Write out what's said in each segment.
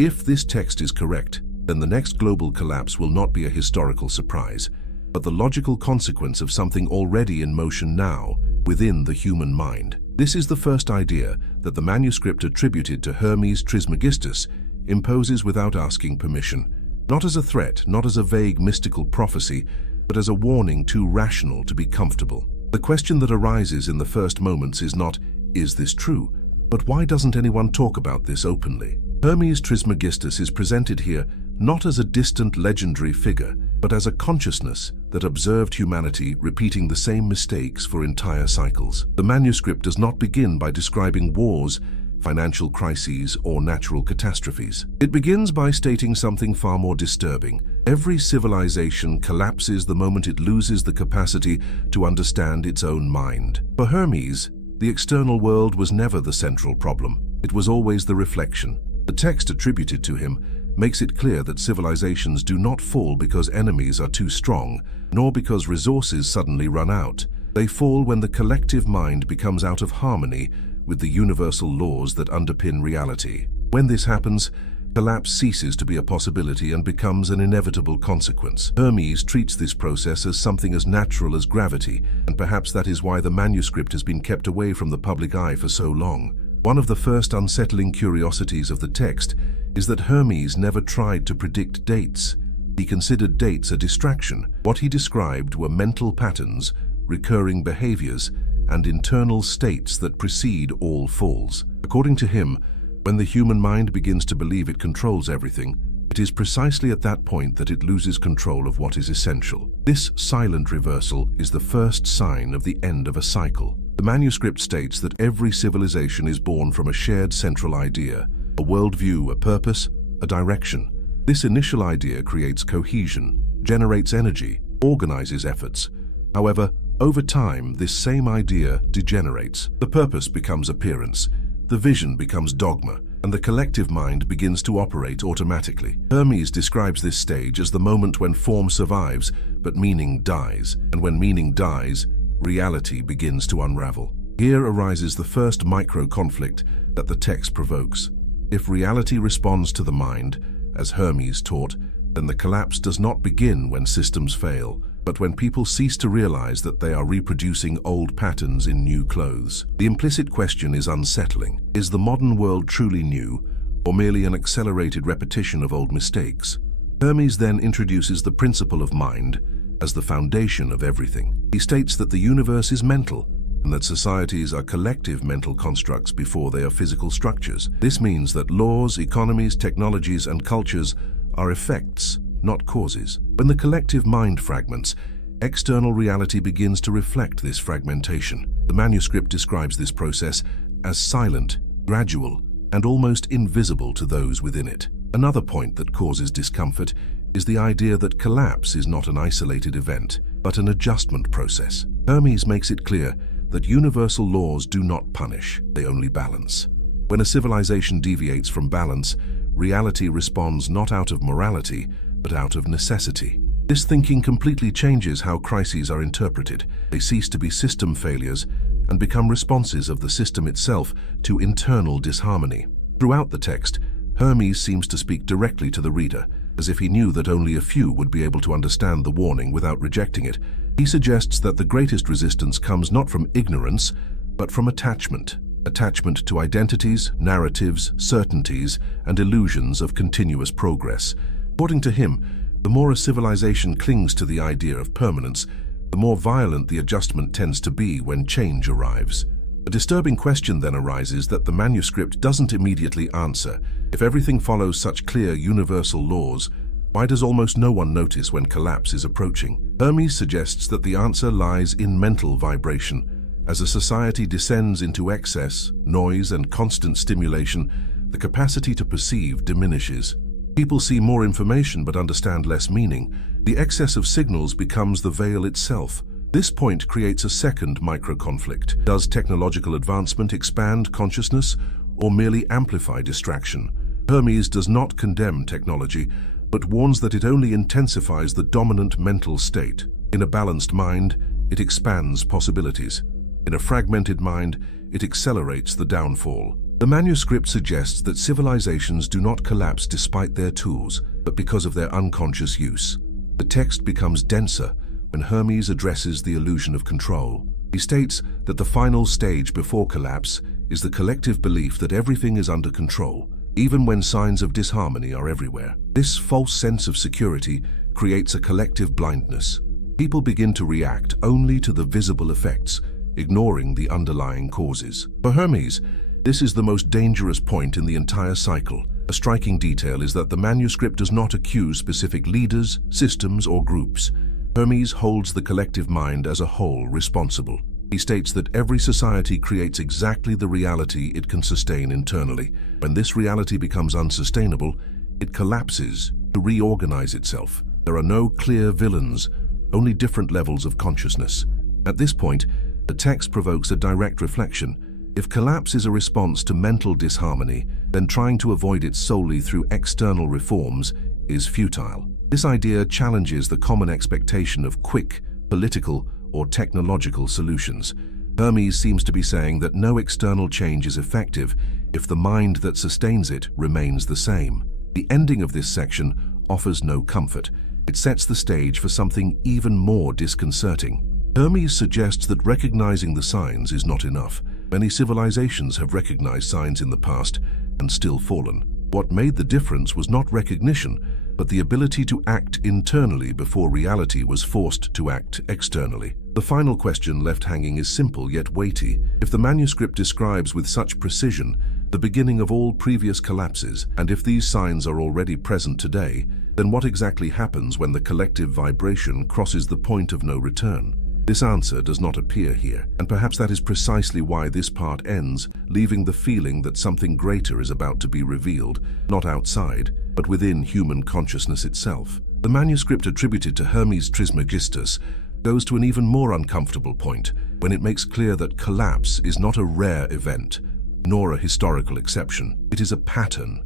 If this text is correct, then the next global collapse will not be a historical surprise, but the logical consequence of something already in motion now, within the human mind. This is the first idea that the manuscript attributed to Hermes Trismegistus imposes without asking permission, not as a threat, not as a vague mystical prophecy, but as a warning too rational to be comfortable. The question that arises in the first moments is not, is this true? But why doesn't anyone talk about this openly? Hermes Trismegistus is presented here not as a distant legendary figure, but as a consciousness that observed humanity repeating the same mistakes for entire cycles. The manuscript does not begin by describing wars, financial crises, or natural catastrophes. It begins by stating something far more disturbing. Every civilization collapses the moment it loses the capacity to understand its own mind. For Hermes, the external world was never the central problem. It was always the reflection. The text attributed to him makes it clear that civilizations do not fall because enemies are too strong, nor because resources suddenly run out. They fall when the collective mind becomes out of harmony with the universal laws that underpin reality. When this happens, collapse ceases to be a possibility and becomes an inevitable consequence. Hermes treats this process as something as natural as gravity, and perhaps that is why the manuscript has been kept away from the public eye for so long. One of the first unsettling curiosities of the text is that Hermes never tried to predict dates. He considered dates a distraction. What he described were mental patterns, recurring behaviors, and internal states that precede all falls. According to him, when the human mind begins to believe it controls everything, it is precisely at that point that it loses control of what is essential. This silent reversal is the first sign of the end of a cycle. The manuscript states that every civilization is born from a shared central idea, a worldview, a purpose, a direction. This initial idea creates cohesion, generates energy, organizes efforts. However, over time, this same idea degenerates. The purpose becomes appearance, the vision becomes dogma, and the collective mind begins to operate automatically. Hermes describes this stage as the moment when form survives, but meaning dies, and when meaning dies, reality begins to unravel. Here arises the first micro-conflict that the text provokes. If reality responds to the mind, as Hermes taught, then the collapse does not begin when systems fail, but when people cease to realize that they are reproducing old patterns in new clothes. The implicit question is unsettling. Is the modern world truly new, or merely an accelerated repetition of old mistakes? Hermes then introduces the principle of mind as the foundation of everything. He states that the universe is mental, and that societies are collective mental constructs before they are physical structures. This means that laws, economies, technologies, and cultures are effects, not causes. When the collective mind fragments, external reality begins to reflect this fragmentation. The manuscript describes this process as silent, gradual, and almost invisible to those within it. Another point that causes discomfort is the idea that collapse is not an isolated event, but an adjustment process. Hermes makes it clear that universal laws do not punish, they only balance. When a civilization deviates from balance, reality responds not out of morality, but out of necessity. This thinking completely changes how crises are interpreted. They cease to be system failures and become responses of the system itself to internal disharmony. Throughout the text, Hermes seems to speak directly to the reader, as if he knew that only a few would be able to understand the warning without rejecting it. He suggests that the greatest resistance comes not from ignorance, but from attachment. Attachment to identities, narratives, certainties, and illusions of continuous progress. According to him, the more a civilization clings to the idea of permanence, the more violent the adjustment tends to be when change arrives. A disturbing question then arises that the manuscript doesn't immediately answer. If everything follows such clear universal laws, why does almost no one notice when collapse is approaching? Hermes suggests that the answer lies in mental vibration. As a society descends into excess, noise, and constant stimulation, the capacity to perceive diminishes. People see more information but understand less meaning. The excess of signals becomes the veil itself. This point creates a second micro-conflict. Does technological advancement expand consciousness or merely amplify distraction? Hermes does not condemn technology, but warns that it only intensifies the dominant mental state. In a balanced mind, it expands possibilities. In a fragmented mind, it accelerates the downfall. The manuscript suggests that civilizations do not collapse despite their tools, but because of their unconscious use. The text becomes denser when Hermes addresses the illusion of control. He states that the final stage before collapse is the collective belief that everything is under control, even when signs of disharmony are everywhere. This false sense of security creates a collective blindness. People begin to react only to the visible effects, ignoring the underlying causes. For Hermes, this is the most dangerous point in the entire cycle. A striking detail is that the manuscript does not accuse specific leaders, systems, or groups. Hermes holds the collective mind as a whole responsible. He states that every society creates exactly the reality it can sustain internally. When this reality becomes unsustainable, it collapses to reorganize itself. There are no clear villains, only different levels of consciousness. At this point, the text provokes a direct reflection. If collapse is a response to mental disharmony, then trying to avoid it solely through external reforms is futile. This idea challenges the common expectation of quick, political, or technological solutions. Hermes seems to be saying that no external change is effective if the mind that sustains it remains the same. The ending of this section offers no comfort. It sets the stage for something even more disconcerting. Hermes suggests that recognizing the signs is not enough. Many civilizations have recognized signs in the past and still fallen. What made the difference was not recognition, but the ability to act internally before reality was forced to act externally. The final question left hanging is simple yet weighty. If the manuscript describes with such precision the beginning of all previous collapses, and if these signs are already present today, then what exactly happens when the collective vibration crosses the point of no return? This answer does not appear here, and perhaps that is precisely why this part ends, leaving the feeling that something greater is about to be revealed, not outside, but within human consciousness itself. The manuscript attributed to Hermes Trismegistus goes to an even more uncomfortable point when it makes clear that collapse is not a rare event, nor a historical exception. It is a pattern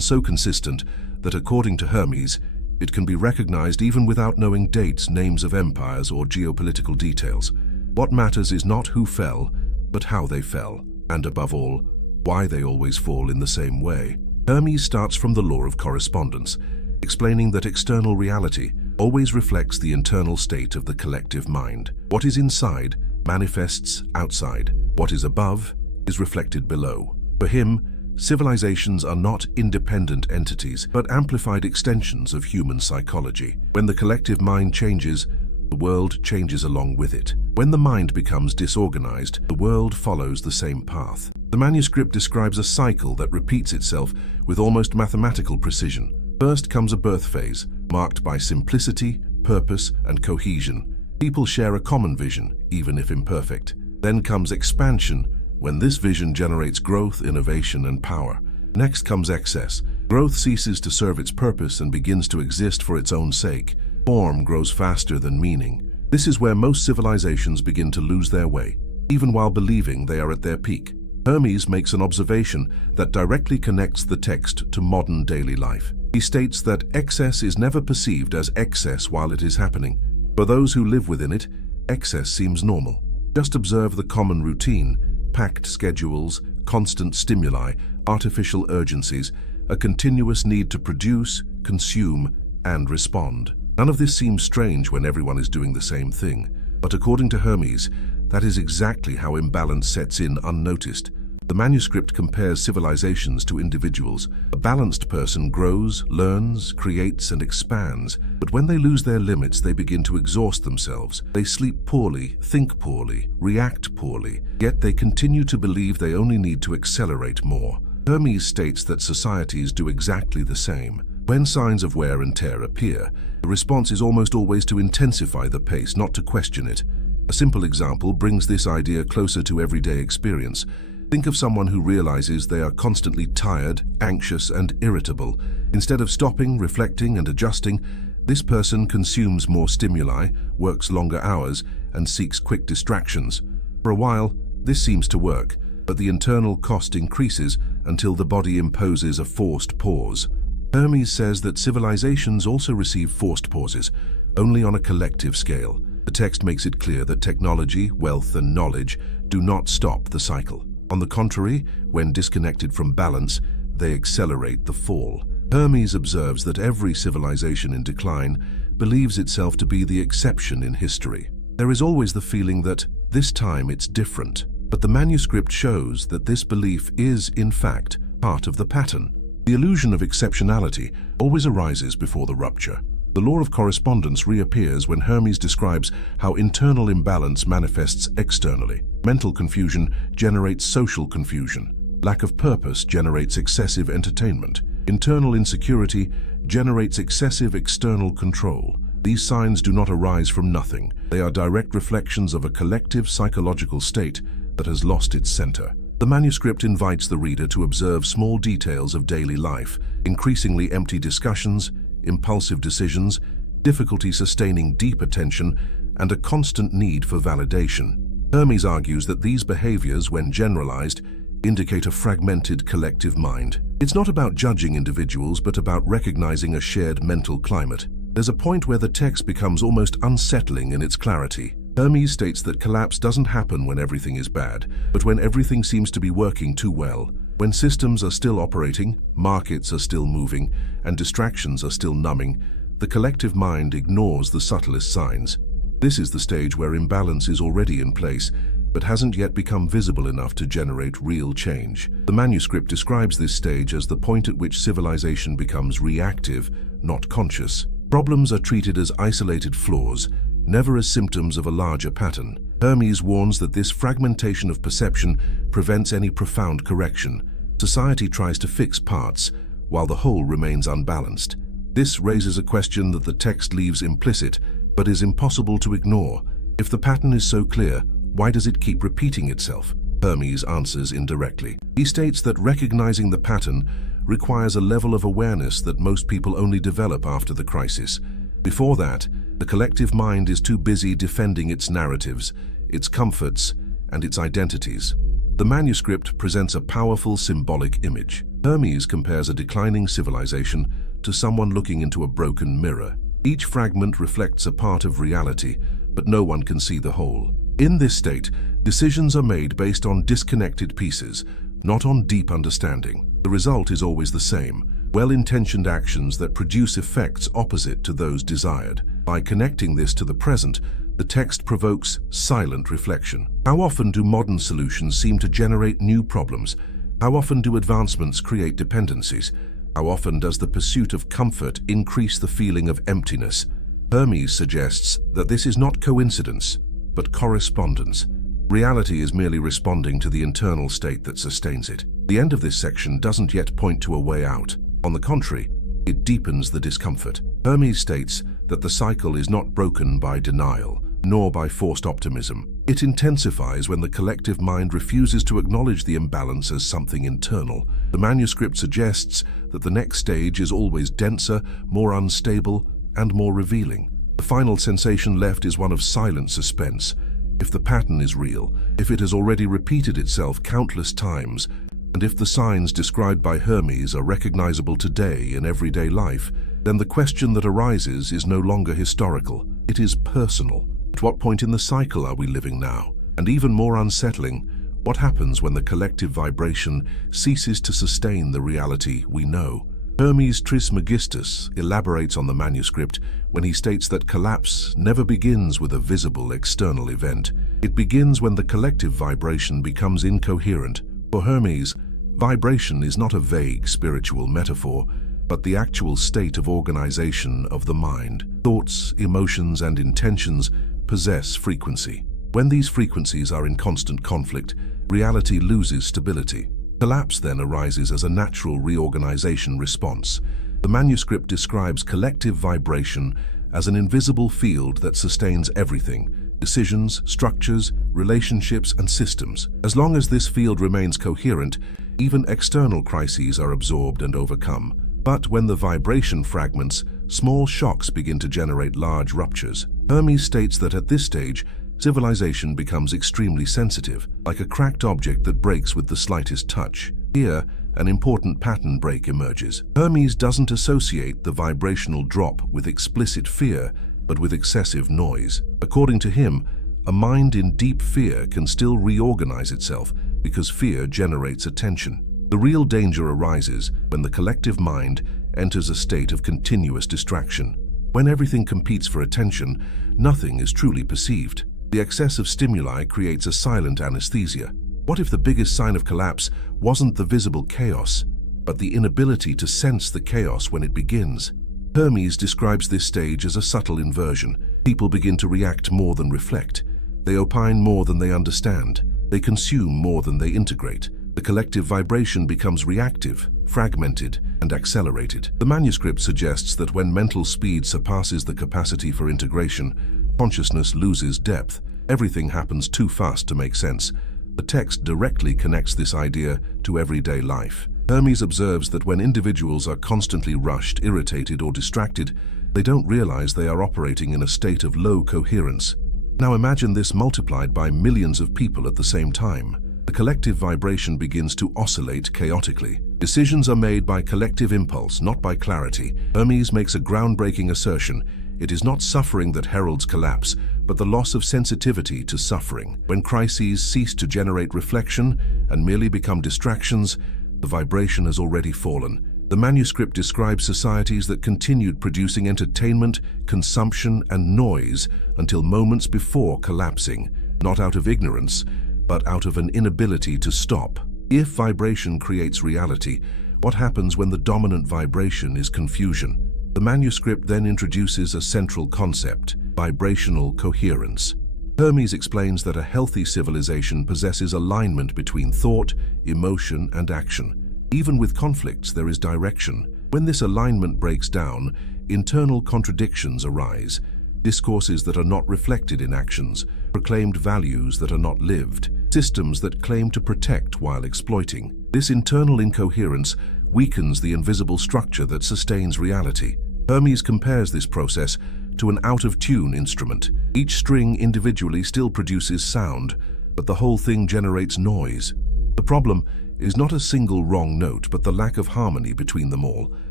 so consistent that, according to Hermes, it can be recognized even without knowing dates, names of empires, or geopolitical details. What matters is not who fell, but how they fell, and above all, why they always fall in the same way. Hermes starts from the law of correspondence, explaining that external reality always reflects the internal state of the collective mind. What is inside manifests outside. What is above is reflected below. For him, civilizations are not independent entities, but amplified extensions of human psychology. When the collective mind changes, the world changes along with it. When the mind becomes disorganized, the world follows the same path. The manuscript describes a cycle that repeats itself with almost mathematical precision. First comes a birth phase, marked by simplicity, purpose, and cohesion. People share a common vision, even if imperfect. Then comes expansion, when this vision generates growth, innovation, and power. Next comes excess. Growth ceases to serve its purpose and begins to exist for its own sake. Form grows faster than meaning. This is where most civilizations begin to lose their way, even while believing they are at their peak. Hermes makes an observation that directly connects the text to modern daily life. He states that excess is never perceived as excess while it is happening. For those who live within it, excess seems normal. Just observe the common routine: packed schedules, constant stimuli, artificial urgencies, a continuous need to produce, consume, and respond. None of this seems strange when everyone is doing the same thing. But according to Hermes, that is exactly how imbalance sets in unnoticed. The manuscript compares civilizations to individuals. A balanced person grows, learns, creates, and expands. But when they lose their limits, they begin to exhaust themselves. They sleep poorly, think poorly, react poorly, yet they continue to believe they only need to accelerate more. Hermes states that societies do exactly the same. When signs of wear and tear appear, the response is almost always to intensify the pace, not to question it. A simple example brings this idea closer to everyday experience. Think of someone who realizes they are constantly tired, anxious, and irritable. Instead of stopping, reflecting, and adjusting, this person consumes more stimuli, works longer hours, and seeks quick distractions. For a while, this seems to work, but the internal cost increases until the body imposes a forced pause. Hermes says that civilizations also receive forced pauses, only on a collective scale. The text makes it clear that technology, wealth, and knowledge do not stop the cycle. On the contrary, when disconnected from balance, they accelerate the fall. Hermes observes that every civilization in decline believes itself to be the exception in history. There is always the feeling that this time it's different, but the manuscript shows that this belief is, in fact, part of the pattern. The illusion of exceptionality always arises before the rupture. The law of correspondence reappears when Hermes describes how internal imbalance manifests externally. Mental confusion generates social confusion. Lack of purpose generates excessive entertainment. Internal insecurity generates excessive external control. These signs do not arise from nothing. They are direct reflections of a collective psychological state that has lost its center. The manuscript invites the reader to observe small details of daily life, increasingly empty discussions, impulsive decisions, difficulty sustaining deep attention, and a constant need for validation. Hermes argues that these behaviors, when generalized, indicate a fragmented collective mind. It's not about judging individuals, but about recognizing a shared mental climate. There's a point where the text becomes almost unsettling in its clarity. Hermes states that collapse doesn't happen when everything is bad, but when everything seems to be working too well. When systems are still operating, markets are still moving, and distractions are still numbing, the collective mind ignores the subtlest signs. This is the stage where imbalance is already in place, but hasn't yet become visible enough to generate real change. The manuscript describes this stage as the point at which civilization becomes reactive, not conscious. Problems are treated as isolated flaws, never as symptoms of a larger pattern. Hermes warns that this fragmentation of perception prevents any profound correction. Society tries to fix parts, while the whole remains unbalanced. This raises a question that the text leaves implicit, but is impossible to ignore. If the pattern is so clear, why does it keep repeating itself? Hermes answers indirectly. He states that recognizing the pattern requires a level of awareness that most people only develop after the crisis. Before that, the collective mind is too busy defending its narratives, its comforts, and its identities. The manuscript presents a powerful symbolic image. Hermes compares a declining civilization to someone looking into a broken mirror. Each fragment reflects a part of reality, but no one can see the whole. In this state, decisions are made based on disconnected pieces, not on deep understanding. The result is always the same: well-intentioned actions that produce effects opposite to those desired. By connecting this to the present, the text provokes silent reflection. How often do modern solutions seem to generate new problems? How often do advancements create dependencies? How often does the pursuit of comfort increase the feeling of emptiness? Hermes suggests that this is not coincidence, but correspondence. Reality is merely responding to the internal state that sustains it. The end of this section doesn't yet point to a way out. On the contrary, it deepens the discomfort. Hermes states that the cycle is not broken by denial, nor by forced optimism. It intensifies when the collective mind refuses to acknowledge the imbalance as something internal. The manuscript suggests that the next stage is always denser, more unstable, and more revealing. The final sensation left is one of silent suspense. If the pattern is real, if it has already repeated itself countless times, and if the signs described by Hermes are recognizable today in everyday life, then the question that arises is no longer historical. It is personal. At what point in the cycle are we living now? And even more unsettling, what happens when the collective vibration ceases to sustain the reality we know? Hermes Trismegistus elaborates on the manuscript when he states that collapse never begins with a visible external event. It begins when the collective vibration becomes incoherent. For Hermes, vibration is not a vague spiritual metaphor, but the actual state of organization of the mind. Thoughts, emotions, and intentions possess frequency. When these frequencies are in constant conflict, reality loses stability. Collapse then arises as a natural reorganization response. The manuscript describes collective vibration as an invisible field that sustains everything: decisions, structures, relationships, and systems. As long as this field remains coherent, even external crises are absorbed and overcome. But when the vibration fragments, small shocks begin to generate large ruptures. Hermes states that at this stage, civilization becomes extremely sensitive, like a cracked object that breaks with the slightest touch. Here, an important pattern break emerges. Hermes doesn't associate the vibrational drop with explicit fear, but with excessive noise. According to him, a mind in deep fear can still reorganize itself, because fear generates attention. The real danger arises when the collective mind enters a state of continuous distraction. When everything competes for attention, nothing is truly perceived. The excess of stimuli creates a silent anesthesia. What if the biggest sign of collapse wasn't the visible chaos, but the inability to sense the chaos when it begins? Hermes describes this stage as a subtle inversion. People begin to react more than reflect. They opine more than they understand. They consume more than they integrate. The collective vibration becomes reactive, fragmented, and accelerated. The manuscript suggests that when mental speed surpasses the capacity for integration, consciousness loses depth. Everything happens too fast to make sense. The text directly connects this idea to everyday life. Hermes observes that when individuals are constantly rushed, irritated, or distracted, they don't realize they are operating in a state of low coherence. Now imagine this multiplied by millions of people at the same time. The collective vibration begins to oscillate chaotically. Decisions are made by collective impulse, not by clarity. Hermes makes a groundbreaking assertion. It is not suffering that heralds collapse, but the loss of sensitivity to suffering. When crises cease to generate reflection and merely become distractions, the vibration has already fallen. The manuscript describes societies that continued producing entertainment, consumption, and noise until moments before collapsing, not out of ignorance, but out of an inability to stop. If vibration creates reality, what happens when the dominant vibration is confusion? The manuscript then introduces a central concept: vibrational coherence. Hermes explains that a healthy civilization possesses alignment between thought, emotion, and action. Even with conflicts, there is direction. When this alignment breaks down, internal contradictions arise, discourses that are not reflected in actions, proclaimed values that are not lived, systems that claim to protect while exploiting. This internal incoherence weakens the invisible structure that sustains reality. Hermes compares this process to an out-of-tune instrument. Each string individually still produces sound, but the whole thing generates noise. The problem is not a single wrong note, but the lack of harmony between them all.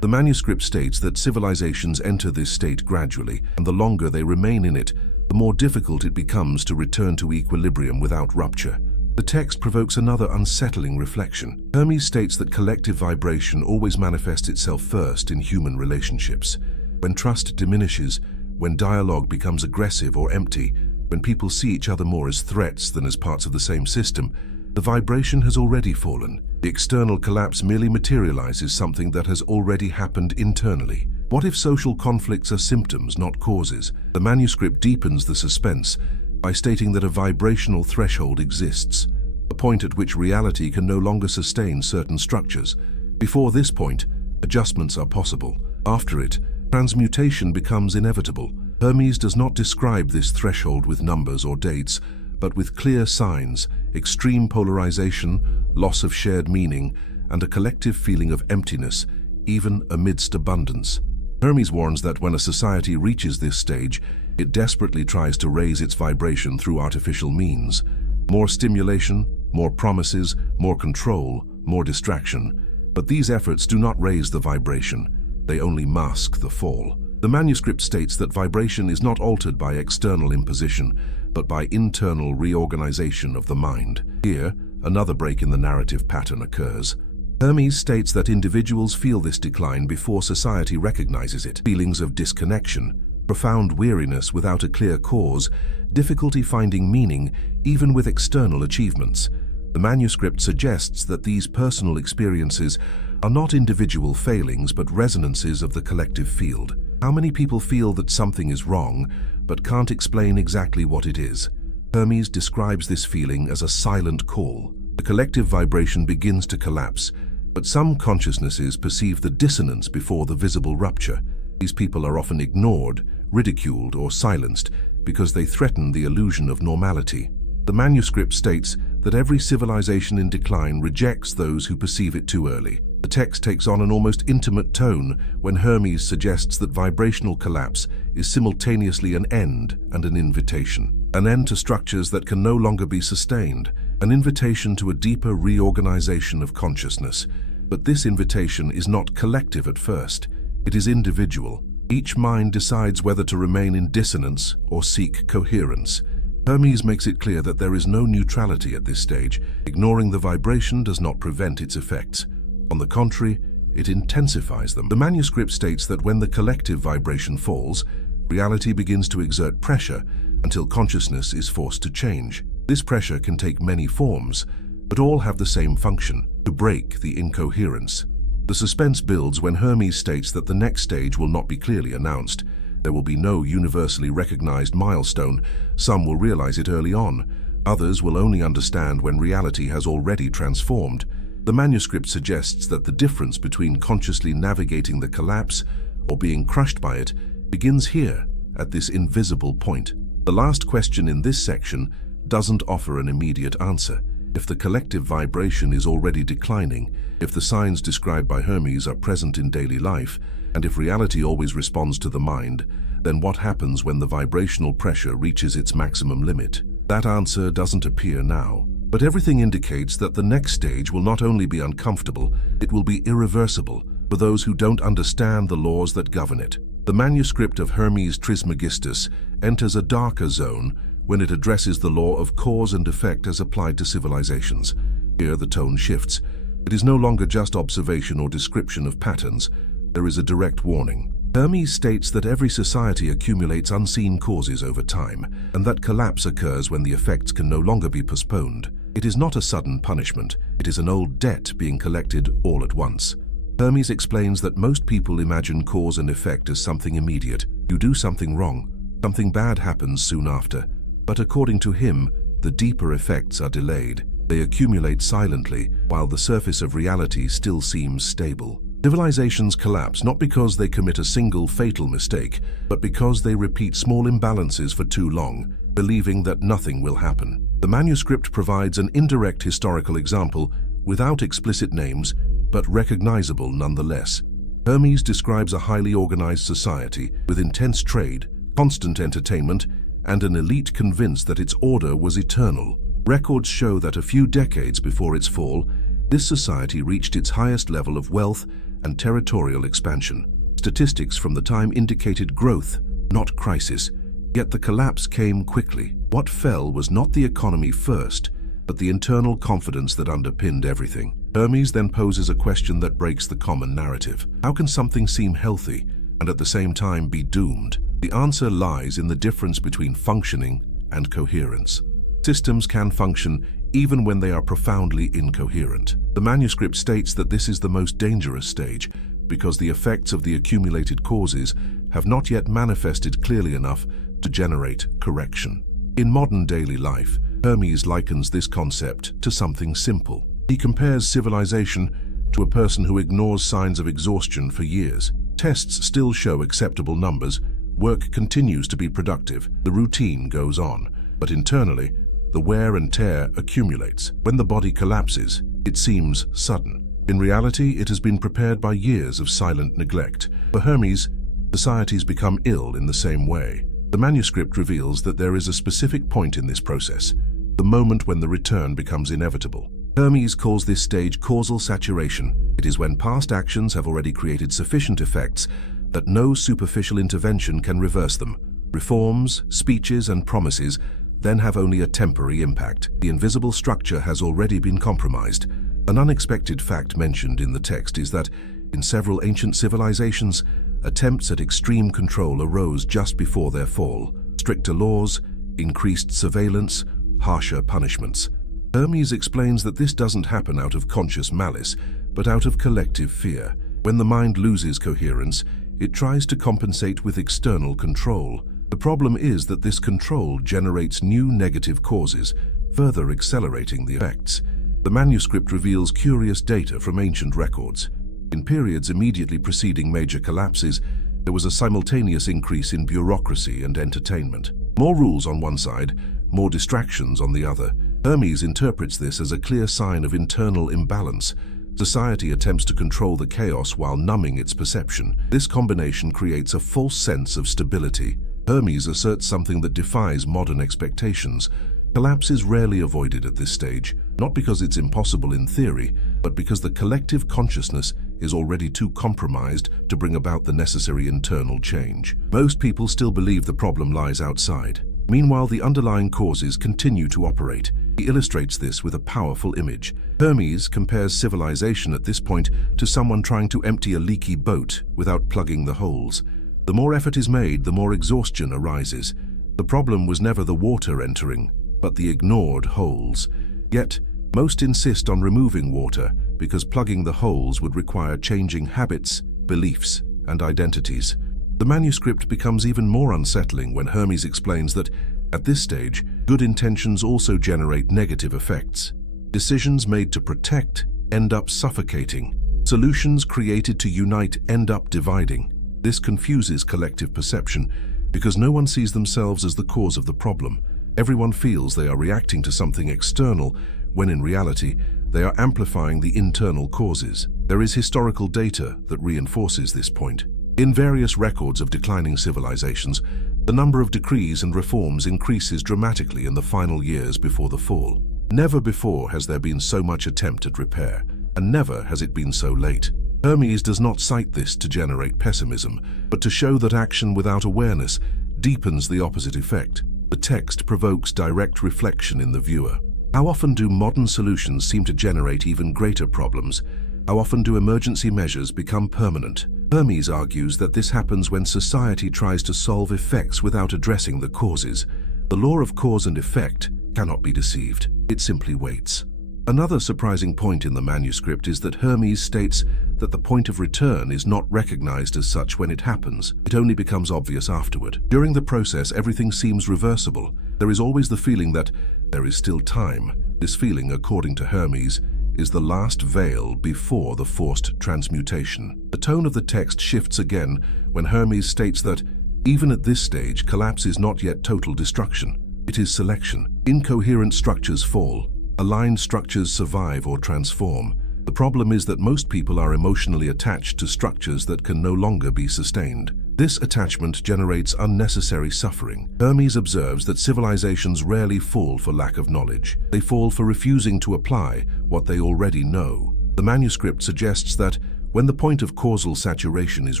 The manuscript states that civilizations enter this state gradually, and the longer they remain in it, the more difficult it becomes to return to equilibrium without rupture. The text provokes another unsettling reflection. Hermes states that collective vibration always manifests itself first in human relationships. When trust diminishes, when dialogue becomes aggressive or empty, when people see each other more as threats than as parts of the same system, the vibration has already fallen. The external collapse merely materializes something that has already happened internally. What if social conflicts are symptoms, not causes? The manuscript deepens the suspense by stating that a vibrational threshold exists, a point at which reality can no longer sustain certain structures. Before this point, adjustments are possible. After it, transmutation becomes inevitable. Hermes does not describe this threshold with numbers or dates, but with clear signs: extreme polarization, loss of shared meaning, and a collective feeling of emptiness, even amidst abundance. Hermes warns that when a society reaches this stage, it desperately tries to raise its vibration through artificial means. More stimulation, more promises, more control, more distraction. But these efforts do not raise the vibration. They only mask the fall. The manuscript states that vibration is not altered by external imposition, but by internal reorganization of the mind. Here, another break in the narrative pattern occurs. Hermes states that individuals feel this decline before society recognizes it. Feelings of disconnection, profound weariness without a clear cause, difficulty finding meaning even with external achievements. The manuscript suggests that these personal experiences are not individual failings but resonances of the collective field. How many people feel that something is wrong but can't explain exactly what it is? Hermes describes this feeling as a silent call. The collective vibration begins to collapse, but some consciousnesses perceive the dissonance before the visible rupture. These people are often ignored, ridiculed, or silenced because they threaten the illusion of normality. The manuscript states that every civilization in decline rejects those who perceive it too early. The text takes on an almost intimate tone when Hermes suggests that vibrational collapse is simultaneously an end and an invitation. An end to structures that can no longer be sustained, an invitation to a deeper reorganization of consciousness. But this invitation is not collective at first. It is individual. Each mind decides whether to remain in dissonance or seek coherence. Hermes makes it clear that there is no neutrality at this stage. Ignoring the vibration does not prevent its effects. On the contrary, it intensifies them. The manuscript states that when the collective vibration falls, reality begins to exert pressure until consciousness is forced to change. This pressure can take many forms, but all have the same function: to break the incoherence. The suspense builds when Hermes states that the next stage will not be clearly announced. There will be no universally recognized milestone. Some will realize it early on. Others will only understand when reality has already transformed. The manuscript suggests that the difference between consciously navigating the collapse or being crushed by it begins here, at this invisible point. The last question in this section doesn't offer an immediate answer. If the collective vibration is already declining, if the signs described by Hermes are present in daily life, and if reality always responds to the mind, then what happens when the vibrational pressure reaches its maximum limit? That answer doesn't appear now, but everything indicates that the next stage will not only be uncomfortable, it will be irreversible for those who don't understand the laws that govern it. The manuscript of Hermes Trismegistus enters a darker zone when it addresses the law of cause and effect as applied to civilizations. Here the tone shifts. It is no longer just observation or description of patterns. There is a direct warning. Hermes states that every society accumulates unseen causes over time, and that collapse occurs when the effects can no longer be postponed. It is not a sudden punishment. It is an old debt being collected all at once. Hermes explains that most people imagine cause and effect as something immediate. You do something wrong, something bad happens soon after. But according to him, the deeper effects are delayed. They accumulate silently, while the surface of reality still seems stable. Civilizations collapse not because they commit a single fatal mistake, but because they repeat small imbalances for too long, believing that nothing will happen. The manuscript provides an indirect historical example without explicit names, but recognizable nonetheless. Hermes describes a highly organized society with intense trade, constant entertainment, and an elite convinced that its order was eternal. Records show that a few decades before its fall, this society reached its highest level of wealth and territorial expansion. Statistics from the time indicated growth, not crisis, yet the collapse came quickly. What fell was not the economy first, but the internal confidence that underpinned everything. Hermes then poses a question that breaks the common narrative. How can something seem healthy and at the same time be doomed? The answer lies in the difference between functioning and coherence. Systems can function even when they are profoundly incoherent. The manuscript states that this is the most dangerous stage because the effects of the accumulated causes have not yet manifested clearly enough to generate correction. In modern daily life, Hermes likens this concept to something simple. He compares civilization to a person who ignores signs of exhaustion for years. Tests still show acceptable numbers. Work continues to be productive, the routine goes on, but internally, the wear and tear accumulates. When the body collapses, it seems sudden. In reality, it has been prepared by years of silent neglect. For Hermes, societies become ill in the same way. The manuscript reveals that there is a specific point in this process, the moment when the return becomes inevitable. Hermes calls this stage causal saturation. It is when past actions have already created sufficient effects that no superficial intervention can reverse them. Reforms, speeches, and promises then have only a temporary impact. The invisible structure has already been compromised. An unexpected fact mentioned in the text is that in several ancient civilizations, attempts at extreme control arose just before their fall. Stricter laws, increased surveillance, harsher punishments. Hermes explains that this doesn't happen out of conscious malice, but out of collective fear. When the mind loses coherence, it tries to compensate with external control. The problem is that this control generates new negative causes, further accelerating the effects. The manuscript reveals curious data from ancient records. In periods immediately preceding major collapses, there was a simultaneous increase in bureaucracy and entertainment. More rules on one side, more distractions on the other. Hermes interprets this as a clear sign of internal imbalance. Society attempts to control the chaos while numbing its perception. This combination creates a false sense of stability. Hermes asserts something that defies modern expectations. Collapse is rarely avoided at this stage, not because it's impossible in theory, but because the collective consciousness is already too compromised to bring about the necessary internal change. Most people still believe the problem lies outside. Meanwhile, the underlying causes continue to operate. He illustrates this with a powerful image. Hermes compares civilization at this point to someone trying to empty a leaky boat without plugging the holes. The more effort is made, the more exhaustion arises. The problem was never the water entering, but the ignored holes. Yet, most insist on removing water because plugging the holes would require changing habits, beliefs, and identities. The manuscript becomes even more unsettling when Hermes explains that, at this stage, good intentions also generate negative effects. Decisions made to protect end up suffocating. Solutions created to unite end up dividing. This confuses collective perception because no one sees themselves as the cause of the problem. Everyone feels they are reacting to something external, when in reality, they are amplifying the internal causes. There is historical data that reinforces this point. In various records of declining civilizations, the number of decrees and reforms increases dramatically in the final years before the fall. Never before has there been so much attempt at repair, and never has it been so late. Hermes does not cite this to generate pessimism, but to show that action without awareness deepens the opposite effect. The text provokes direct reflection in the viewer. How often do modern solutions seem to generate even greater problems? How often do emergency measures become permanent? Hermes argues that this happens when society tries to solve effects without addressing the causes. The law of cause and effect cannot be deceived. It simply waits. Another surprising point in the manuscript is that Hermes states that the point of return is not recognized as such when it happens. It only becomes obvious afterward. During the process, everything seems reversible. There is always the feeling that there is still time. This feeling, according to Hermes, is the last veil before the forced transmutation. The tone of the text shifts again when Hermes states that, even at this stage, collapse is not yet total destruction. It is selection. Incoherent structures fall. Aligned structures survive or transform. The problem is that most people are emotionally attached to structures that can no longer be sustained. This attachment generates unnecessary suffering. Hermes observes that civilizations rarely fall for lack of knowledge. They fall for refusing to apply what they already know. The manuscript suggests that when the point of causal saturation is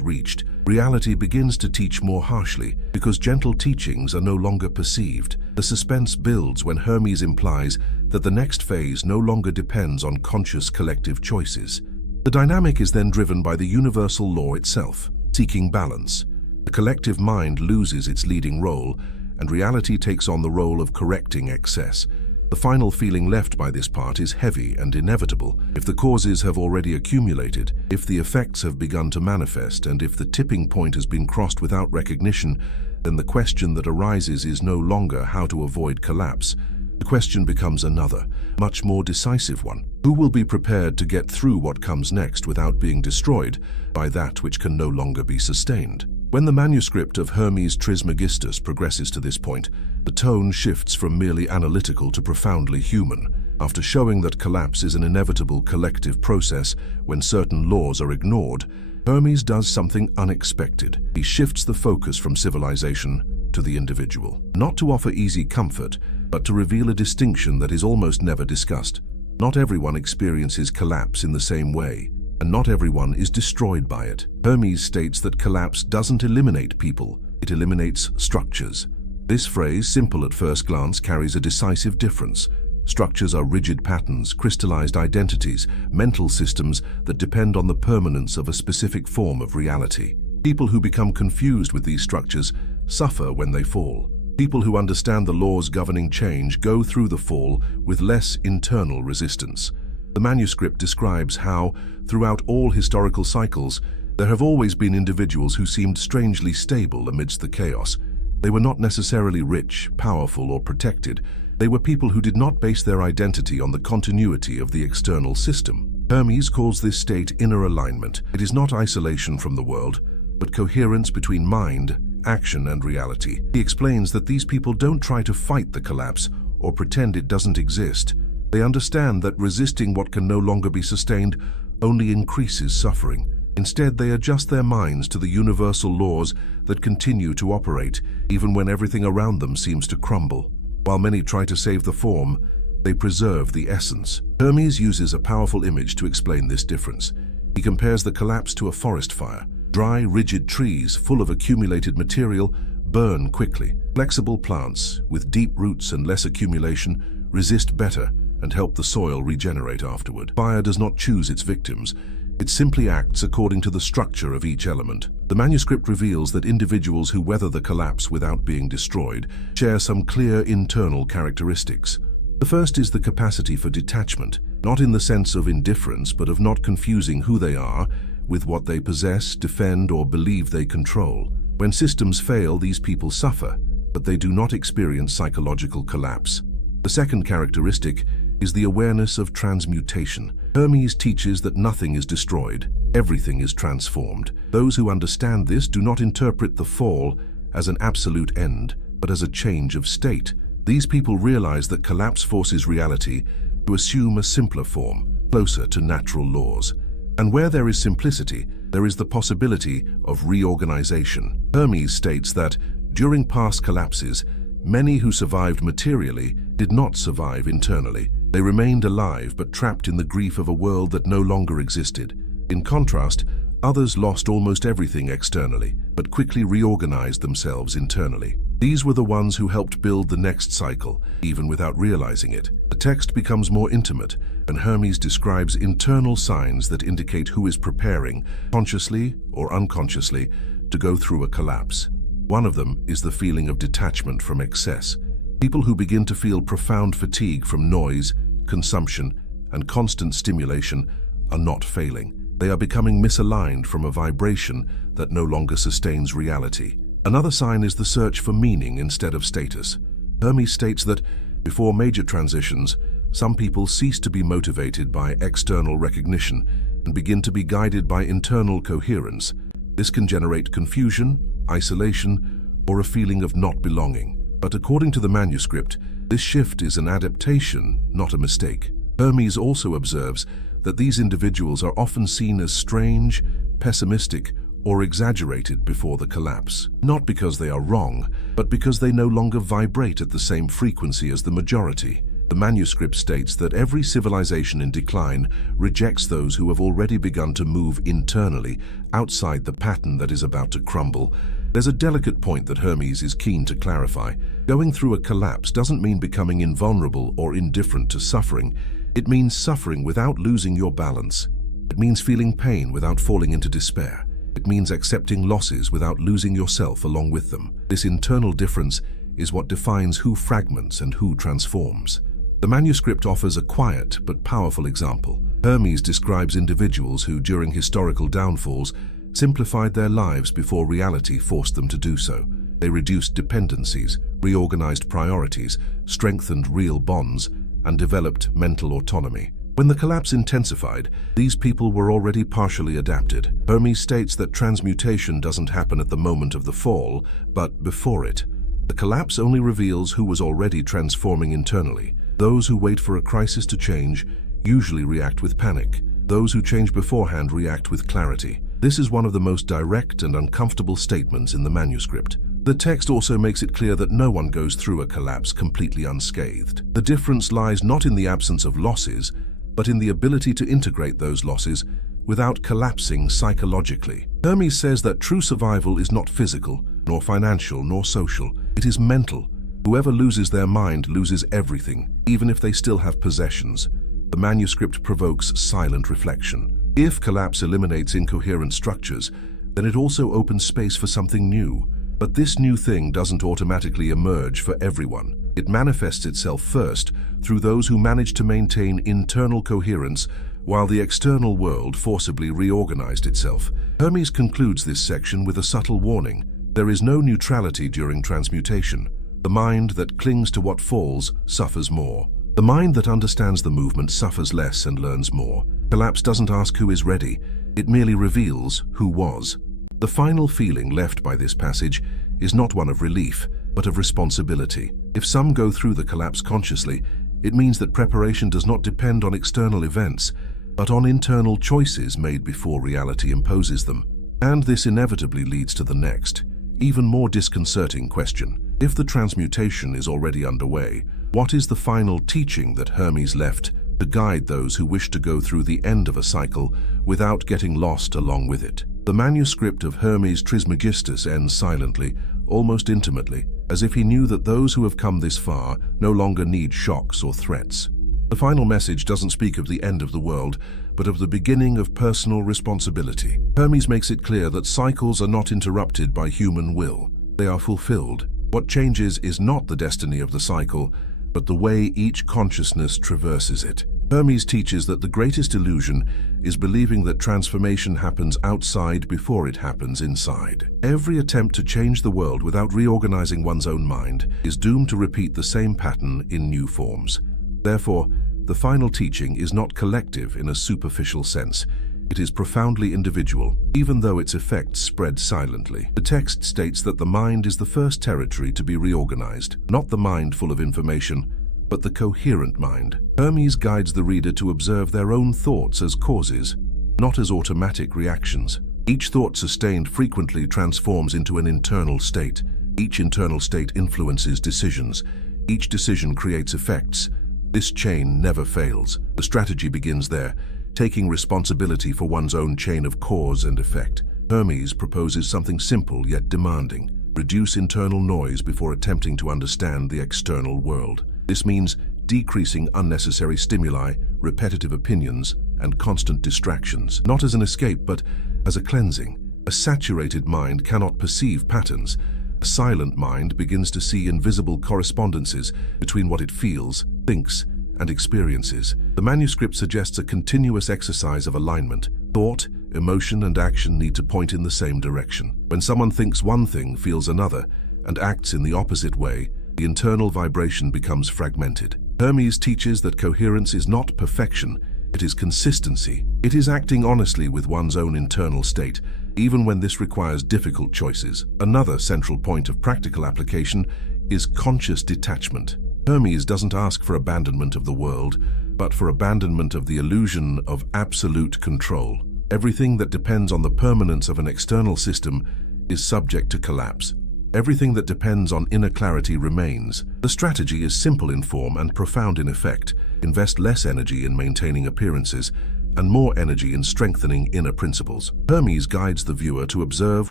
reached, reality begins to teach more harshly because gentle teachings are no longer perceived. The suspense builds when Hermes implies that the next phase no longer depends on conscious collective choices. The dynamic is then driven by the universal law itself, seeking balance. The collective mind loses its leading role, and reality takes on the role of correcting excess. The final feeling left by this part is heavy and inevitable. If the causes have already accumulated, if the effects have begun to manifest, and if the tipping point has been crossed without recognition, then the question that arises is no longer how to avoid collapse. The question becomes another, much more decisive one. Who will be prepared to get through what comes next without being destroyed by that which can no longer be sustained? When the manuscript of Hermes Trismegistus progresses to this point, the tone shifts from merely analytical to profoundly human. After showing that collapse is an inevitable collective process when certain laws are ignored, Hermes does something unexpected. He shifts the focus from civilization to the individual. Not to offer easy comfort, but to reveal a distinction that is almost never discussed. Not everyone experiences collapse in the same way, and not everyone is destroyed by it. Hermes states that collapse doesn't eliminate people, it eliminates structures. This phrase, simple at first glance, carries a decisive difference. Structures are rigid patterns, crystallized identities, mental systems that depend on the permanence of a specific form of reality. People who become confused with these structures suffer when they fall. People who understand the laws governing change go through the fall with less internal resistance. The manuscript describes how, throughout all historical cycles, there have always been individuals who seemed strangely stable amidst the chaos. They were not necessarily rich, powerful, or protected. They were people who did not base their identity on the continuity of the external system. Hermes calls this state inner alignment. It is not isolation from the world, but coherence between mind, action, and reality. He explains that these people don't try to fight the collapse or pretend it doesn't exist. They understand that resisting what can no longer be sustained only increases suffering. Instead, they adjust their minds to the universal laws that continue to operate, even when everything around them seems to crumble. While many try to save the form, they preserve the essence. Hermes uses a powerful image to explain this difference. He compares the collapse to a forest fire. Dry, rigid trees, full of accumulated material, burn quickly. Flexible plants, with deep roots and less accumulation, resist better and help the soil regenerate afterward. Fire does not choose its victims. It simply acts according to the structure of each element. The manuscript reveals that individuals who weather the collapse without being destroyed share some clear internal characteristics. The first is the capacity for detachment, not in the sense of indifference, but of not confusing who they are with what they possess, defend, or believe they control. When systems fail, these people suffer, but they do not experience psychological collapse. The second characteristic is the awareness of transmutation. Hermes teaches that nothing is destroyed, everything is transformed. Those who understand this do not interpret the fall as an absolute end, but as a change of state. These people realize that collapse forces reality to assume a simpler form, closer to natural laws. And where there is simplicity, there is the possibility of reorganization. Hermes states that, during past collapses, many who survived materially did not survive internally. They remained alive but trapped in the grief of a world that no longer existed. In contrast, others lost almost everything externally, but quickly reorganized themselves internally. These were the ones who helped build the next cycle, even without realizing it. The text becomes more intimate, and Hermes describes internal signs that indicate who is preparing, consciously or unconsciously, to go through a collapse. One of them is the feeling of detachment from excess. People who begin to feel profound fatigue from noise, consumption, and constant stimulation are not failing. They are becoming misaligned from a vibration that no longer sustains reality. Another sign is the search for meaning instead of status. Hermes states that, before major transitions, some people cease to be motivated by external recognition and begin to be guided by internal coherence. This can generate confusion, isolation, or a feeling of not belonging. But according to the manuscript, this shift is an adaptation, not a mistake. Hermes also observes that these individuals are often seen as strange, pessimistic, or exaggerated before the collapse. Not because they are wrong, but because they no longer vibrate at the same frequency as the majority. The manuscript states that every civilization in decline rejects those who have already begun to move internally, outside the pattern that is about to crumble. There's a delicate point that Hermes is keen to clarify. Going through a collapse doesn't mean becoming invulnerable or indifferent to suffering. It means suffering without losing your balance. It means feeling pain without falling into despair. It means accepting losses without losing yourself along with them. This internal difference is what defines who fragments and who transforms. The manuscript offers a quiet but powerful example. Hermes describes individuals who, during historical downfalls, simplified their lives before reality forced them to do so. They reduced dependencies, reorganized priorities, strengthened real bonds, and developed mental autonomy. When the collapse intensified, these people were already partially adapted. Hermes states that transmutation doesn't happen at the moment of the fall, but before it. The collapse only reveals who was already transforming internally. Those who wait for a crisis to change usually react with panic. Those who change beforehand react with clarity. This is one of the most direct and uncomfortable statements in the manuscript. The text also makes it clear that no one goes through a collapse completely unscathed. The difference lies not in the absence of losses, but in the ability to integrate those losses without collapsing psychologically. Hermes says that true survival is not physical, nor financial, nor social. It is mental. Whoever loses their mind loses everything, even if they still have possessions. The manuscript provokes silent reflection. If collapse eliminates incoherent structures, then it also opens space for something new. But this new thing doesn't automatically emerge for everyone. It manifests itself first through those who manage to maintain internal coherence while the external world forcibly reorganized itself. Hermes concludes this section with a subtle warning. There is no neutrality during transmutation. The mind that clings to what falls suffers more. The mind that understands the movement suffers less and learns more. Collapse doesn't ask who is ready, it merely reveals who was. The final feeling left by this passage is not one of relief, but of responsibility. If some go through the collapse consciously, it means that preparation does not depend on external events, but on internal choices made before reality imposes them. And this inevitably leads to the next, even more disconcerting question. If the transmutation is already underway, what is the final teaching that Hermes left to guide those who wish to go through the end of a cycle without getting lost along with it? The manuscript of Hermes Trismegistus ends silently, almost intimately, as if he knew that those who have come this far no longer need shocks or threats. The final message doesn't speak of the end of the world, but of the beginning of personal responsibility. Hermes makes it clear that cycles are not interrupted by human will. They are fulfilled. What changes is not the destiny of the cycle, but the way each consciousness traverses it. Hermes teaches that the greatest illusion is believing that transformation happens outside before it happens inside. Every attempt to change the world without reorganizing one's own mind is doomed to repeat the same pattern in new forms. Therefore, the final teaching is not collective in a superficial sense. It is profoundly individual, even though its effects spread silently. The text states that the mind is the first territory to be reorganized, not the mind full of information, but the coherent mind. Hermes guides the reader to observe their own thoughts as causes, not as automatic reactions. Each thought sustained frequently transforms into an internal state. Each internal state influences decisions. Each decision creates effects. This chain never fails. The strategy begins there, taking responsibility for one's own chain of cause and effect. Hermes proposes something simple yet demanding: reduce internal noise before attempting to understand the external world. This means decreasing unnecessary stimuli, repetitive opinions, and constant distractions, not as an escape, but as a cleansing. A saturated mind cannot perceive patterns. A silent mind begins to see invisible correspondences between what it feels, thinks, and experiences. The manuscript suggests a continuous exercise of alignment. Thought, emotion, and action need to point in the same direction. When someone thinks one thing, feels another, and acts in the opposite way, the internal vibration becomes fragmented. Hermes teaches that coherence is not perfection, it is consistency. It is acting honestly with one's own internal state, even when this requires difficult choices. Another central point of practical application is conscious detachment. Hermes doesn't ask for abandonment of the world, but for abandonment of the illusion of absolute control. Everything that depends on the permanence of an external system is subject to collapse. Everything that depends on inner clarity remains. The strategy is simple in form and profound in effect. Invest less energy in maintaining appearances and more energy in strengthening inner principles. Hermes guides the viewer to observe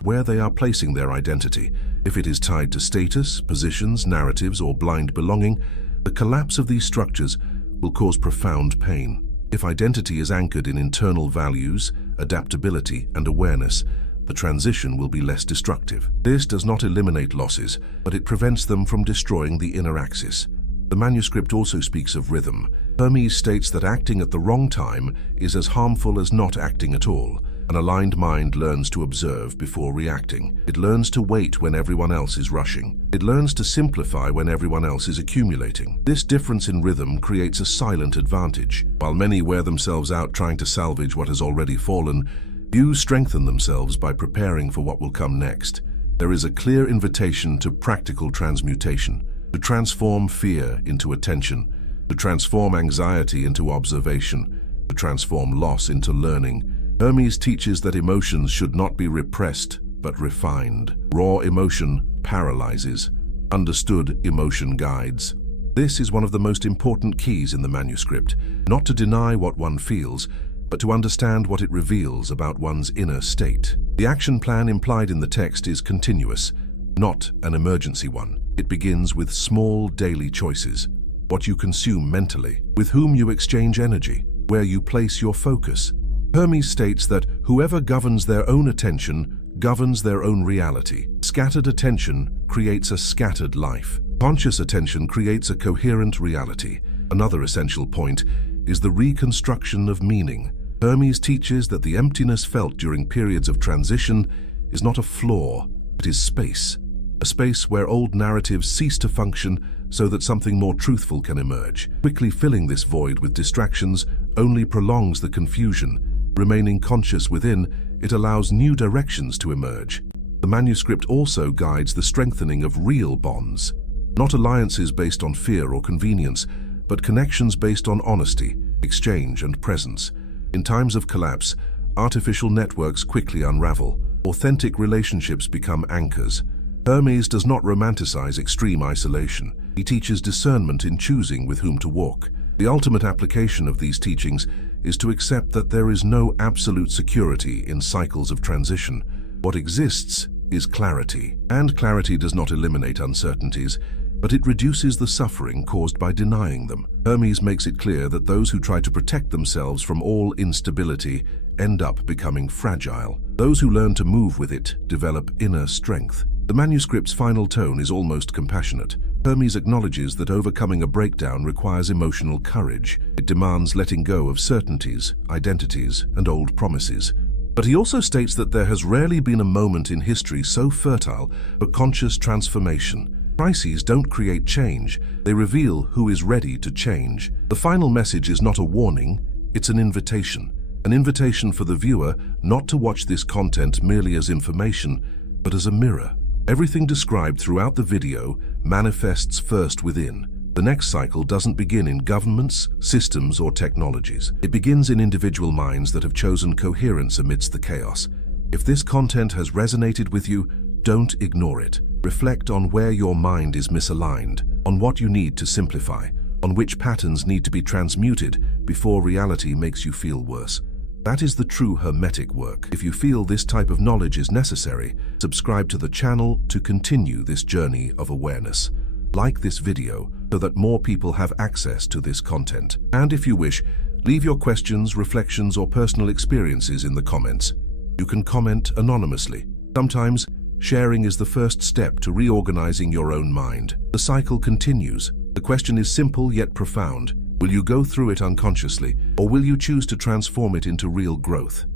where they are placing their identity. If it is tied to status, positions, narratives, or blind belonging, the collapse of these structures will cause profound pain. If identity is anchored in internal values, adaptability, and awareness, the transition will be less destructive. This does not eliminate losses, but it prevents them from destroying the inner axis. The manuscript also speaks of rhythm. Hermes states that acting at the wrong time is as harmful as not acting at all. An aligned mind learns to observe before reacting. It learns to wait when everyone else is rushing. It learns to simplify when everyone else is accumulating. This difference in rhythm creates a silent advantage. While many wear themselves out trying to salvage what has already fallen, few strengthen themselves by preparing for what will come next. There is a clear invitation to practical transmutation, to transform fear into attention, to transform anxiety into observation, to transform loss into learning. Hermes teaches that emotions should not be repressed, but refined. Raw emotion paralyzes. Understood emotion guides. This is one of the most important keys in the manuscript, not to deny what one feels, but to understand what it reveals about one's inner state. The action plan implied in the text is continuous, not an emergency one. It begins with small daily choices: what you consume mentally, with whom you exchange energy, where you place your focus. Hermes states that whoever governs their own attention governs their own reality. Scattered attention creates a scattered life. Conscious attention creates a coherent reality. Another essential point is the reconstruction of meaning. Hermes teaches that the emptiness felt during periods of transition is not a flaw, it is space. A space where old narratives cease to function so that something more truthful can emerge. Quickly filling this void with distractions only prolongs the confusion. Remaining conscious within, it allows new directions to emerge. The manuscript also guides the strengthening of real bonds. Not alliances based on fear or convenience, but connections based on honesty, exchange, and presence. In times of collapse, artificial networks quickly unravel. Authentic relationships become anchors. Hermes does not romanticize extreme isolation. He teaches discernment in choosing with whom to walk. The ultimate application of these teachings is to accept that there is no absolute security in cycles of transition. What exists is clarity. And clarity does not eliminate uncertainties, but it reduces the suffering caused by denying them. Hermes makes it clear that those who try to protect themselves from all instability end up becoming fragile. Those who learn to move with it develop inner strength. The manuscript's final tone is almost compassionate. Hermes acknowledges that overcoming a breakdown requires emotional courage. It demands letting go of certainties, identities, and old promises. But he also states that there has rarely been a moment in history so fertile for conscious transformation. Crises don't create change, they reveal who is ready to change. The final message is not a warning, it's an invitation. An invitation for the viewer not to watch this content merely as information, but as a mirror. Everything described throughout the video manifests first within. The next cycle doesn't begin in governments, systems, or technologies. It begins in individual minds that have chosen coherence amidst the chaos. If this content has resonated with you, don't ignore it. Reflect on where your mind is misaligned, on what you need to simplify, on which patterns need to be transmuted before reality makes you feel worse. That is the true Hermetic work. If you feel this type of knowledge is necessary, subscribe to the channel to continue this journey of awareness. Like this video so that more people have access to this content. And if you wish, leave your questions, reflections, or personal experiences in the comments. You can comment anonymously. Sometimes, sharing is the first step to reorganizing your own mind. The cycle continues. The question is simple yet profound. Will you go through it unconsciously, or will you choose to transform it into real growth?